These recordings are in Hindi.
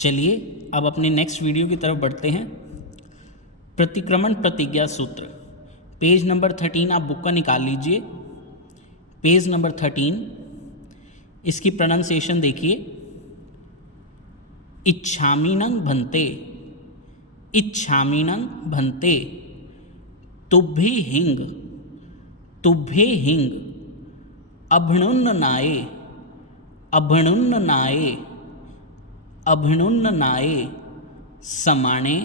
चलिए अब अपने नेक्स्ट वीडियो की तरफ बढ़ते हैं। प्रतिक्रमण प्रतिज्ञा सूत्र, पेज नंबर 13 आप बुक का निकाल लीजिए। पेज नंबर 13, इसकी प्रोनाउंसिएशन देखिए। इच्छामीनं भन्ते, इच्छामीनं भन्ते, तुभ्ये हिंग, तुभ्ये हिंग, अभ्णुन्ननाये, अभ्णुन्ननाये, अभ्णुन्ननाये, समाणे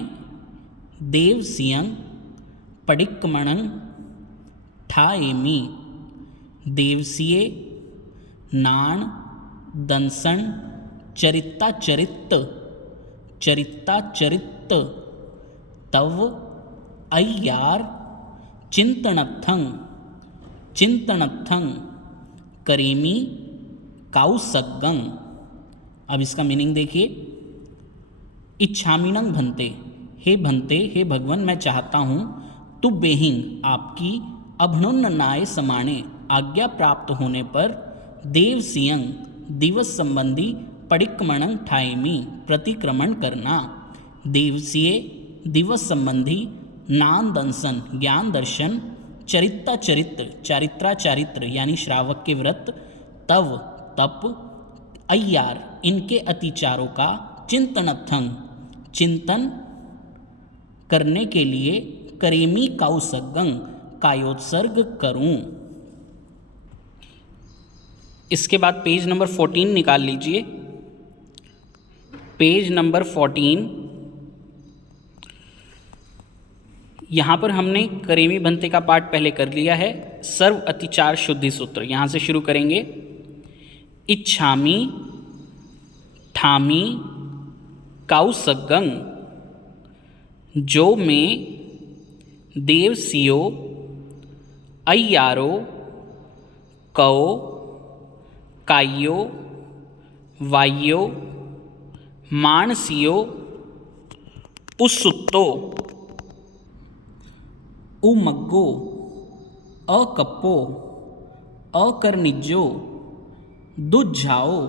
देवसियं पडिक्कमणं ठाएमि। देवसीये नाण दंसन चरिता चरित, चरिता चरित, तव अय्यार चिंतनत्थं, चिंतनत्थं, करेमि काउसग्गं। अब इसका मीनिंग देखिए। इच्छामीनं भन्ते, हे भन्ते, हे भगवान मैं चाहता हूँ, तुभ्येहिं आपकी, अभ्णुन्ननाय समाणे आज्ञा प्राप्त होने पर, देवसियं दिवस संबंधी, पडिक्कमणं ठाएमि प्रतिक्रमण करना। देवसीय दिवस संबंधी, नान दंसन ज्ञान दर्शन, चरिता चरित्र चारित्रा चारित्र यानी श्रावक के व्रत, तव तप, अय्यार इनके अतिचारों का, चिंतनत्थं चिंतन करने के लिए, करेमि काउसग्गं कायोत्सर्ग करूं। इसके बाद पेज नंबर 14 निकाल लीजिए। पेज नंबर 14, यहाँ पर हमने करेमि भन्ते का पाठ पहले कर लिया है। सर्व अतिचार शुद्धि सूत्र यहाँ से शुरू करेंगे। इच्छामि ठामि काउसग्गं, जो मैं देवसियो अय्यारो कौ कायो वायो मानसियो उसुत्तो उमग्गो अकप्पो अकर्निज्जो दुज्झाओ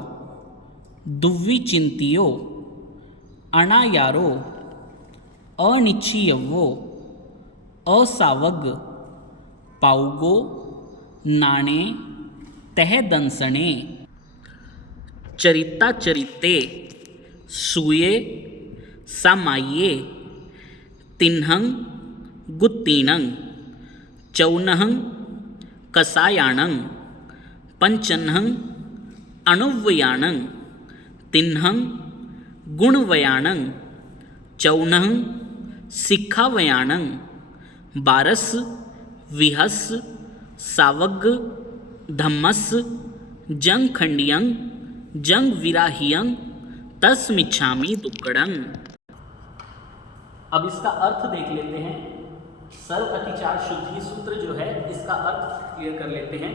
दुव्विचिंतियो अनायारो अनिच्छियवो असावग पाउगो नाणे तहदंसणे चरिता चरिते सूये सामाये तिन्हं गुत्तीनं चौनहं कसायाणं पंचनहं अणुव्वयाणं तिन्हं गुणवयाणं चौनहं सिक्खावयाणं बारस विहस सावग धम्मस जंग खंडियं जंग विराहियं तस्मिच्छामि दुक्कडं। अब इसका अर्थ देख लेते हैं। सर्व अतिचार शुद्धि सूत्र जो है इसका अर्थ क्लियर कर लेते हैं।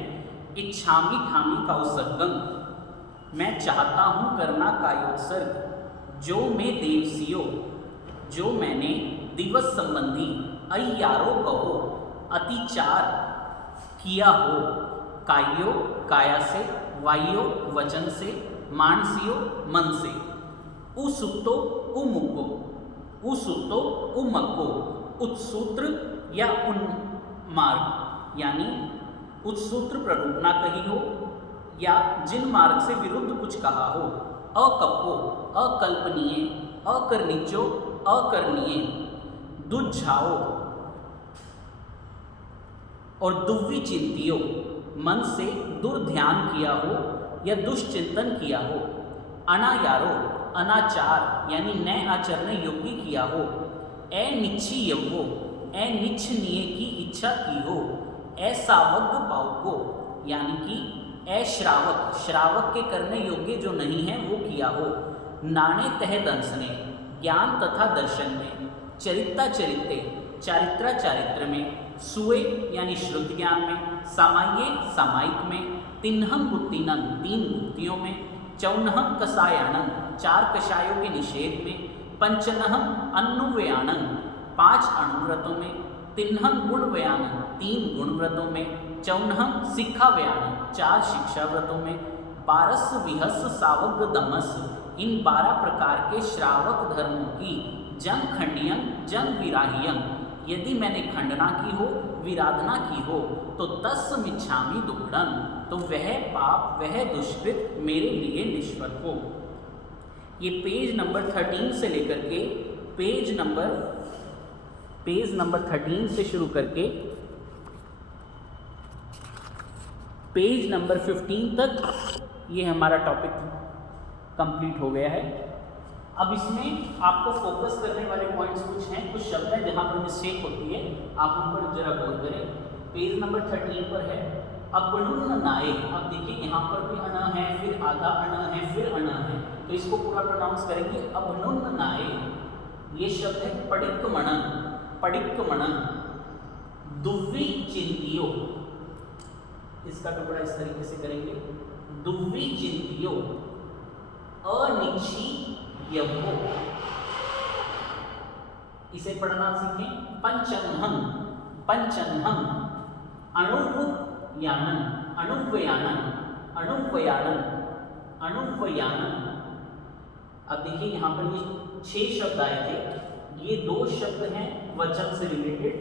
इच्छामि ठामि काउसग्गं, मैं चाहता हूँ करना कायोत्सर्ग, जो मैं देवसियो, जो मैंने दिवस संबंधी, अय्यारो कहो अतिचार किया हो, कायो काया से, वायो वचन से, मानसियो मन से, उसुत्तो उमुग्गो, उसुत्तो उमग्गो, उत्सूत्र या उन्मार्ग यानी उत्सूत्र प्ररूपणा कही हो या जिन मार्ग से विरुद्ध कुछ कहा हो, अकप्पो अकल्पनीय, अकर्निज्जो अकरणीय, दुज्झाओ और दुव्विचिंतियो मन से दुर्ध्यान किया हो या दुष्चिंतन किया हो, अनायारो अनाचार यानी नए आचरण योग्य किया हो, अनिच्छियवो अनिच्छनीय की इच्छा की हो, असावग पाउको यानी कि अश्रावक श्रावक के करने योग्य जो नहीं है वो किया हो, नाणे तह दंसने ज्ञान तथा दर्शन में, चरिता चरिते चारित्रा चारित्र में, सुए यानी श्रुत ज्ञान में, सामाये सामायिक में, तिन्हं गुत्तीनं तीन गुत्तियों में, चौनहं कसायाणं चार कषायों के निषेध में, पंचनहं अन्नुव्याणं पांच अणुव्रतों में, तिन्हं गुणव्याणं तीन गुणव्रतों में, चौनहं सिक्खाव्याणं चार शिक्षा व्रतों में, बारस विहस सावग दमस इन 12 प्रकार के श्रावक धर्मों की जंग खंडियं जंग विराहियं, यदि मैंने खंडना की हो, विराधना की हो, तो तस्मिच्छामि दुक्कडं, तो वह पाप, वह दुष्कृत मेरे लिए निष्फल हो। ये पेज नंबर 13 से लेकर के पेज नंबर 13 से शुरू करके पेज नंबर 15 तक ये हमारा टॉपिक कंप्लीट हो गया है। अब इसमें आपको फोकस करने वाले पॉइंट्स कुछ हैं, कुछ शब्द हैं जहाँ पर मिस्टेक होती है, आप उन पर जरा गौर करें। पेज नंबर 13 पर है अपनुन्नाए। अब देखिए यहाँ पर भी अना है, फिर आधा अना है, फिर अना है, तो इसको पूरा प्रोनाउंस करेंगे अपनुन्नाए। ये शब्द है पडिक्कमणं, पडिक्कमणं। दुव्वी चिंतियो, इसका टुकड़ा इस तरीके से करेंगे, दुव्वी चिंतियो अनिक्षी यवो। इसे पढ़ना सीखें। पंचन्हं, पंचन्हं अणुव्यानं, अणुव्यानं, अणुव्यानं, अणुव्यानं। अब देखिए यहाँ पर ये 6 शब्द आए थे, ये 2 शब्द हैं वचन से रिलेटेड।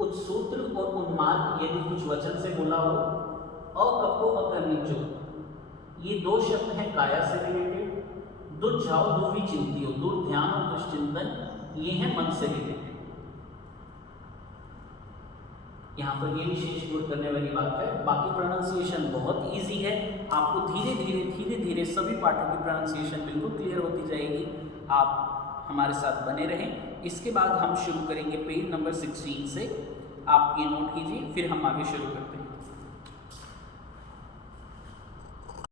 उत्सूत्र और उन्माद यदि कुछ वचन से बोला हो, अकपो अकर्निचो, ये 2 शब्द हैं काया से रिलेटेड। दुर्झाओ दुर्वी चिंतियो, दुर्ध्यान और दुष्चिंतन ये हैं मन से रिलेटेड। यहाँ पर ये विशेष नोट करने वाली बात है। बाकी प्रोनाउंसिएशन बहुत इजी है, आपको धीरे धीरे सभी पाठों की प्रोनाउंसिएशन बिल्कुल क्लियर होती जाएगी। आप हमारे साथ बने रहें। इसके बाद हम शुरू करेंगे पेज नंबर 16 से। आप ये नोट कीजिए, फिर हम आगे शुरू करते हैं।